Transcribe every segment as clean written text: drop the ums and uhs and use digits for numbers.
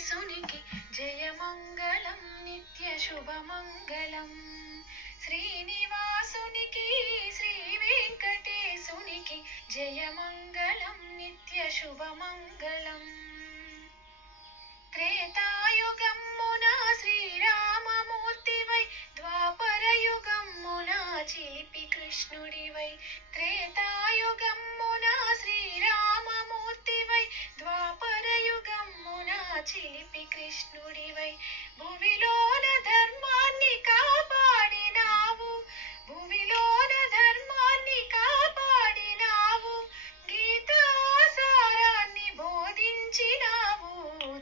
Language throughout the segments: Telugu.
వెంకటేశునికి జయమంగళం నిత్య శుభమంగళం. శ్రీనివాసునికి శ్రీ వెంకటేశునికి జయమంగళం నిత్య శుభమంగళం. త్రేతాయుగమ్మున శ్రీరామమూర్తివై ద్వాపరయుగమ్మున చిలిపి కృష్ణుడివై. త్రేతాయుగమ్మున శ్రీరామమూర్తివై ద్వాపరయుగమ్మున చిలిపి కృష్ణుడివై. భువిలోన ధర్మాన్ని కాపాడినావు, భువిలోన ధర్మాన్ని కాపాడినావు, గీతాసారాన్ని బోధించినావు.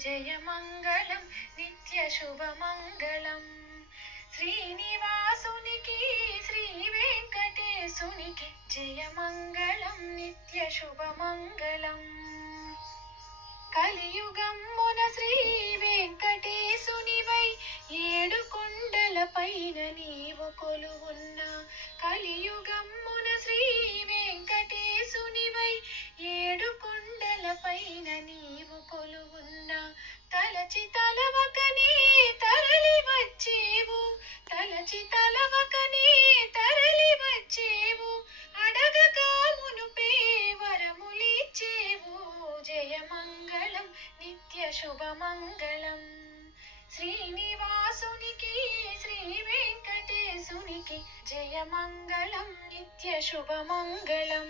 జయమంగళం నిత్య శుభమంగళం. శ్రీనివాసునికి శ్రీ వెంకటేశునికి జయమంగళం నిత్య శుభమంగళం. కలియుగమ్మున శ్రీ వెంకటేశునివై ఏడు కొండల పైన నీవు కొలువున్న. కలియుగమ్మున శ్రీ వెంకటేశునివై ఏడు కొండల పైన నీవు కొలువున్న. తలచి తలవకనే తరలి వచ్చేవు, తలచి తలవకనే తరలి వచ్చేవు, అడగక మునుపే వరములిచ్చేవు. జయమంగళం నిత్య శుభమంగళం. శ్రీనివాసునికి శ్రీ వెంకటేశునికి జయమంగళం నిత్య శుభమంగళం.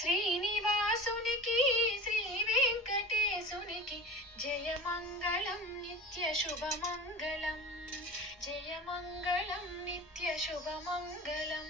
శ్రీనివాసునికి శ్రీ వెంకటేశునికి జయమంగళం నిత్య శుభమంగళం. జయమంగళం నిత్య శుభమంగళం.